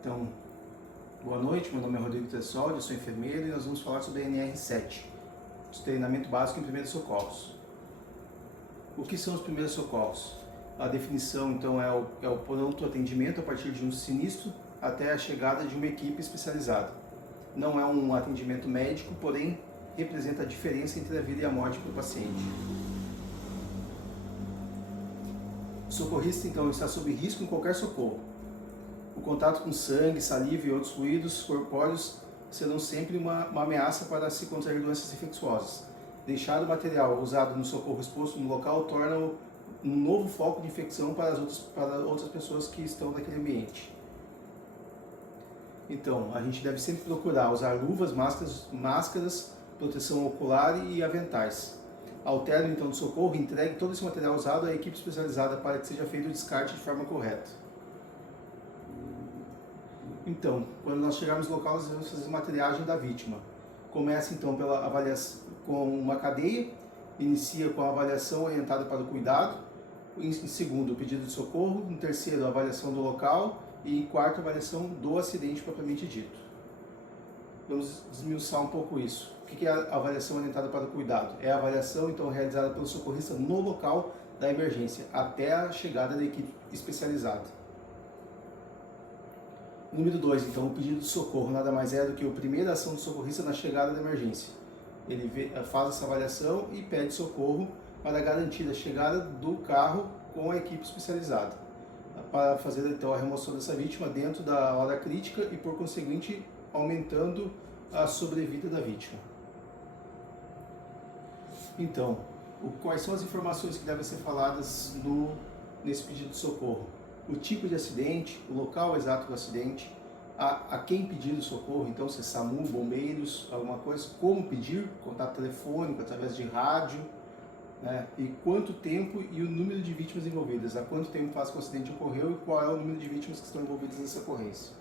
Então, boa noite, meu nome é Rodrigo Tessol, eu sou enfermeiro e nós vamos falar sobre a NR7, o treinamento básico em primeiros socorros. O que são os primeiros socorros? A definição, então, é o pronto atendimento a partir de um sinistro até a chegada de uma equipe especializada. Não é um atendimento médico, porém representa a diferença entre a vida e a morte para o paciente. O socorrista, então, está sob risco em qualquer socorro. O contato com sangue, saliva e outros fluidos corpóreos serão sempre uma ameaça para se contrair doenças infecciosas. Deixar o material usado no socorro exposto no local torna um novo foco de infecção para outras pessoas que estão naquele ambiente. Então, a gente deve sempre procurar usar luvas, máscaras, proteção ocular e aventais. Ao término então do socorro, entregue todo esse material usado à equipe especializada para que seja feito o descarte de forma correta. Então, quando nós chegarmos no local, nós vamos fazer uma triagem da vítima. Começa então pela avaliação com uma cadeia, inicia com a avaliação orientada para o cuidado, em segundo, o pedido de socorro, em terceiro, a avaliação do local e em quarto, a avaliação do acidente propriamente dito. Vamos desmiuçar um pouco isso. O que é a avaliação orientada para o cuidado? É a avaliação então realizada pelo socorrista no local da emergência, até a chegada da equipe especializada. Número 2, então, o pedido de socorro nada mais é do que a primeira ação do socorrista na chegada da emergência. Ele faz essa avaliação e pede socorro para garantir a chegada do carro com a equipe especializada, para fazer então a remoção dessa vítima dentro da hora crítica e, por conseguinte, aumentando a sobrevida da vítima. Então, quais são as informações que devem ser faladas nesse pedido de socorro? O tipo de acidente, o local exato do acidente, a quem pedir o socorro, então se é SAMU, bombeiros, alguma coisa, como pedir, contato telefônico, através de rádio, né? E quanto tempo e o número de vítimas envolvidas, há quanto tempo faz que o acidente ocorreu e qual é o número de vítimas que estão envolvidas nessa ocorrência.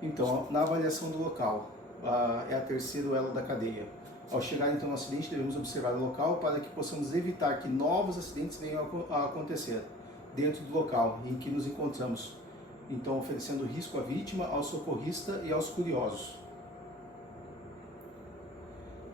Então, na avaliação do local, é a terceiro elo da cadeia. Ao chegar então no acidente, devemos observar o local para que possamos evitar que novos acidentes venham a acontecer dentro do local em que nos encontramos, então oferecendo risco à vítima, ao socorrista e aos curiosos.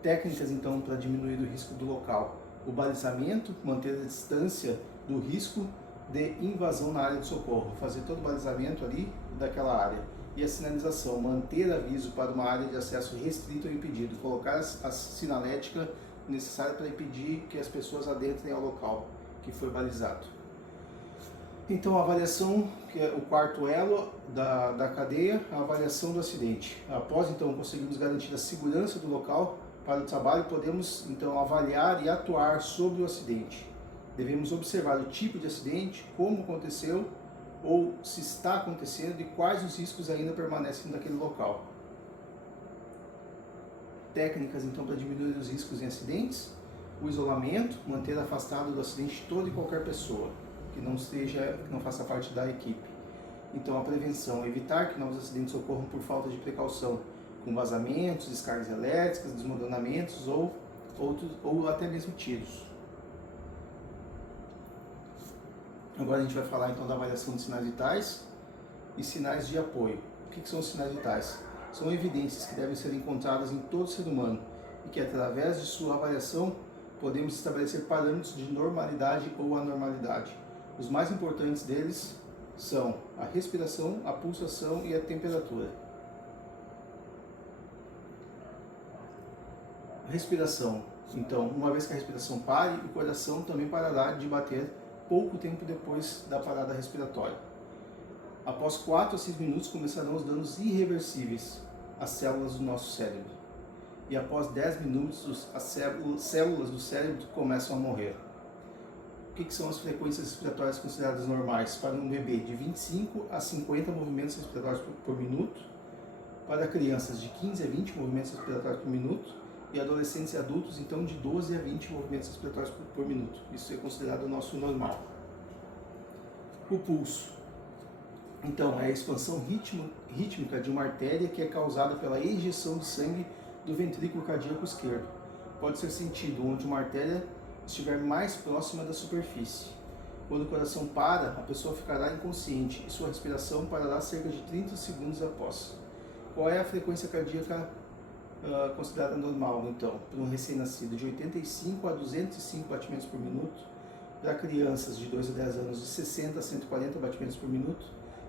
Técnicas então para diminuir o risco do local: o balizamento, manter a distância do risco de invasão na área de socorro, fazer todo o balizamento ali daquela área, e a sinalização, manter aviso para uma área de acesso restrito ou impedido, colocar a sinalética necessária para impedir que as pessoas adentrem ao local que foi balizado. Então, a avaliação, que é o quarto elo da cadeia, a avaliação do acidente. Após, então, conseguirmos garantir a segurança do local para o trabalho, podemos, então, avaliar e atuar sobre o acidente. Devemos observar o tipo de acidente, como aconteceu, ou se está acontecendo e quais os riscos ainda permanecem naquele local. Técnicas, então, para diminuir os riscos em acidentes: o isolamento, manter afastado do acidente toda e qualquer pessoa que não faça parte da equipe. Então, a prevenção, evitar que novos acidentes ocorram por falta de precaução, com vazamentos, descargas elétricas, desmoronamentos ou até mesmo tiros. Agora a gente vai falar então da avaliação de sinais vitais e sinais de apoio. O que são os sinais vitais? São evidências que devem ser encontradas em todo ser humano e que, através de sua avaliação, podemos estabelecer parâmetros de normalidade ou anormalidade. Os mais importantes deles são a respiração, a pulsação e a temperatura. Respiração. Então, uma vez que a respiração pare, o coração também parará de bater pouco tempo depois da parada respiratória. Após 4 a 6 minutos começarão os danos irreversíveis às células do nosso cérebro. E após 10 minutos, as células do cérebro começam a morrer. O que são as frequências respiratórias consideradas normais para um bebê? De 25 a 50 movimentos respiratórios por minuto, para crianças de 15 a 20 movimentos respiratórios por minuto, e adolescentes e adultos, então, de 12 a 20 movimentos respiratórios por minuto. Isso é considerado o nosso normal. O pulso. Então, é a expansão rítmica de uma artéria que é causada pela ejeção de sangue do ventrículo cardíaco esquerdo. Pode ser sentido onde uma artéria estiver mais próxima da superfície. Quando o coração para, a pessoa ficará inconsciente e sua respiração parará cerca de 30 segundos após. Qual é a frequência cardíaca considerada normal, então, para um recém-nascido? De 85 a 205 batimentos por minuto, para crianças de 2 a 10 anos de 60 a 140 batimentos por minuto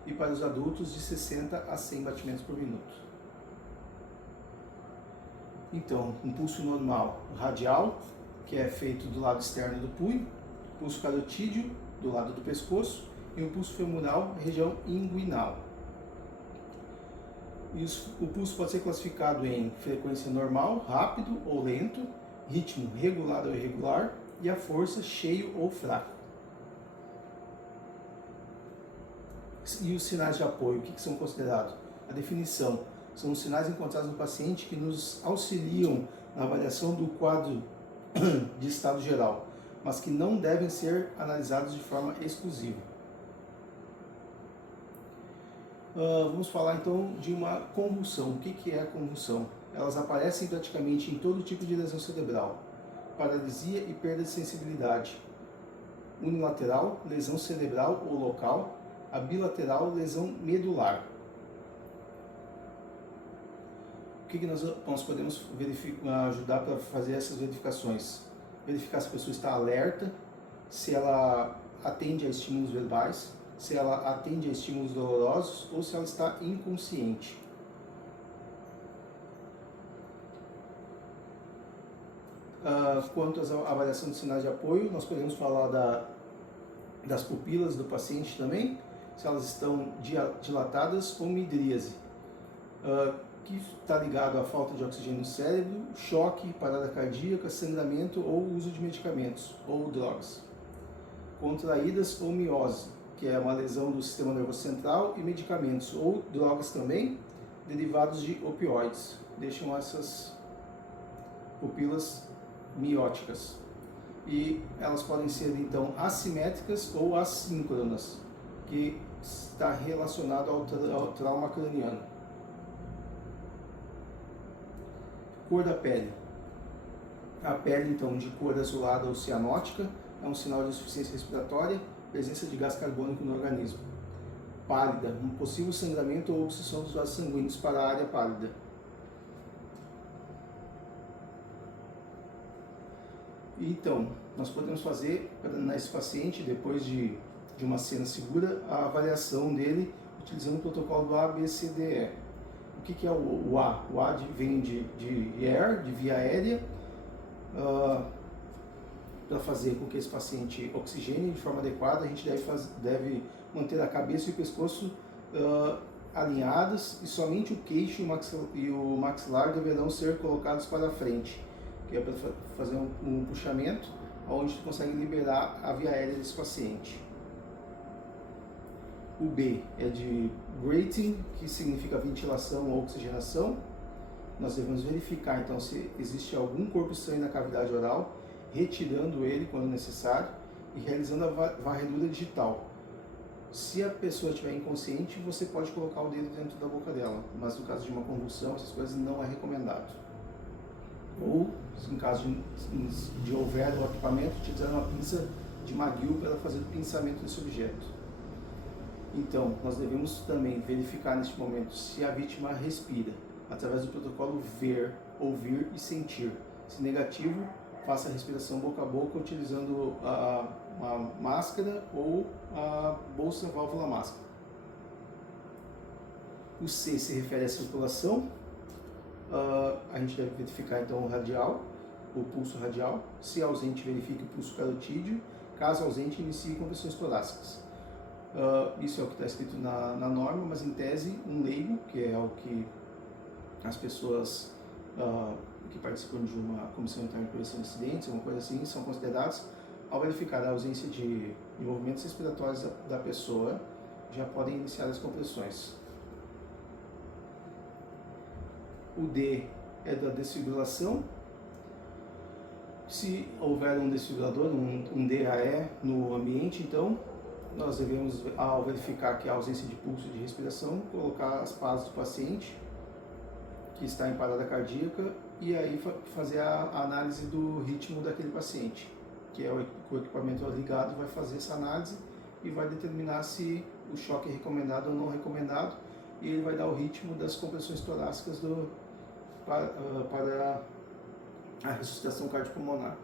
e para os adultos de 60 a 100 batimentos por minuto. Então, um pulso normal radial, que é feito do lado externo do punho, pulso carotídeo, do lado do pescoço, e um pulso femoral, região inguinal. O pulso pode ser classificado em frequência normal, rápido ou lento, ritmo regular ou irregular, e a força cheio ou fraco. E os sinais de apoio, o que são considerados? A definição: são os sinais encontrados no paciente que nos auxiliam na avaliação do quadro de estado geral, mas que não devem ser analisados de forma exclusiva. Vamos falar então de uma convulsão. O que é a convulsão? Elas aparecem praticamente em todo tipo de lesão cerebral: paralisia e perda de sensibilidade, unilateral, lesão cerebral ou local, a bilateral, lesão medular. O que nós podemos ajudar para fazer essas verificações? Verificar se a pessoa está alerta, se ela atende a estímulos verbais, se ela atende a estímulos dolorosos ou se ela está inconsciente. Quanto à avaliação de sinais de apoio, nós podemos falar das pupilas do paciente também, se elas estão dilatadas ou midríase, que está ligado à falta de oxigênio no cérebro, choque, parada cardíaca, sangramento ou uso de medicamentos ou drogas. Contraídas ou miose, que é uma lesão do sistema nervoso central, e medicamentos ou drogas também, derivados de opioides, deixam essas pupilas mióticas. E elas podem ser então assimétricas ou assíncronas, que está relacionado ao trauma craniano. Cor da pele. A pele, então, de cor azulada ou cianótica é um sinal de insuficiência respiratória, presença de gás carbônico no organismo. Pálida, um possível sangramento ou obstrução dos vasos sanguíneos para a área pálida. Então, nós podemos fazer nesse paciente, depois de uma cena segura, a avaliação dele utilizando o protocolo do ABCDE. O que é o A? O A vem de air, de via aérea, para fazer com que esse paciente oxigene de forma adequada. A gente deve manter a cabeça e o pescoço alinhados, e somente o queixo e o maxilar deverão ser colocados para frente, que é para fazer um puxamento, onde tu consegue liberar a via aérea desse paciente. O B é de breathing, que significa ventilação ou oxigenação. Nós devemos verificar então se existe algum corpo estranho na cavidade oral, retirando ele quando necessário e realizando a varredura digital. Se a pessoa estiver inconsciente, você pode colocar o dedo dentro da boca dela, mas no caso de uma convulsão, essas coisas não é recomendado. Ou, em caso de houver o equipamento, utilizar uma pinça de McGill para fazer o pinçamento desse objeto. Então, nós devemos também verificar neste momento se a vítima respira, através do protocolo ver, ouvir e sentir. Se negativo, faça a respiração boca a boca utilizando uma máscara ou a bolsa válvula máscara. O C se refere à circulação. A gente deve verificar então o pulso radial. Se ausente, verifique o pulso carotídeo. Caso ausente, inicie compressões torácicas. Isso é o que está escrito na norma, mas em tese, um leigo, que é o que as pessoas que participam de uma comissão interna de prevenção de acidentes, alguma coisa assim, são considerados, ao verificar a ausência de movimentos respiratórios da pessoa, já podem iniciar as compressões. O D é da desfibrilação. Se houver um desfibrilador, um DAE no ambiente, então, nós devemos, ao verificar que há ausência de pulso e de respiração, colocar as pás do paciente, que está em parada cardíaca, e aí fazer a análise do ritmo daquele paciente. que é o equipamento ligado, vai fazer essa análise e vai determinar se o choque é recomendado ou não recomendado, e ele vai dar o ritmo das compressões torácicas para a ressuscitação cardiopulmonar.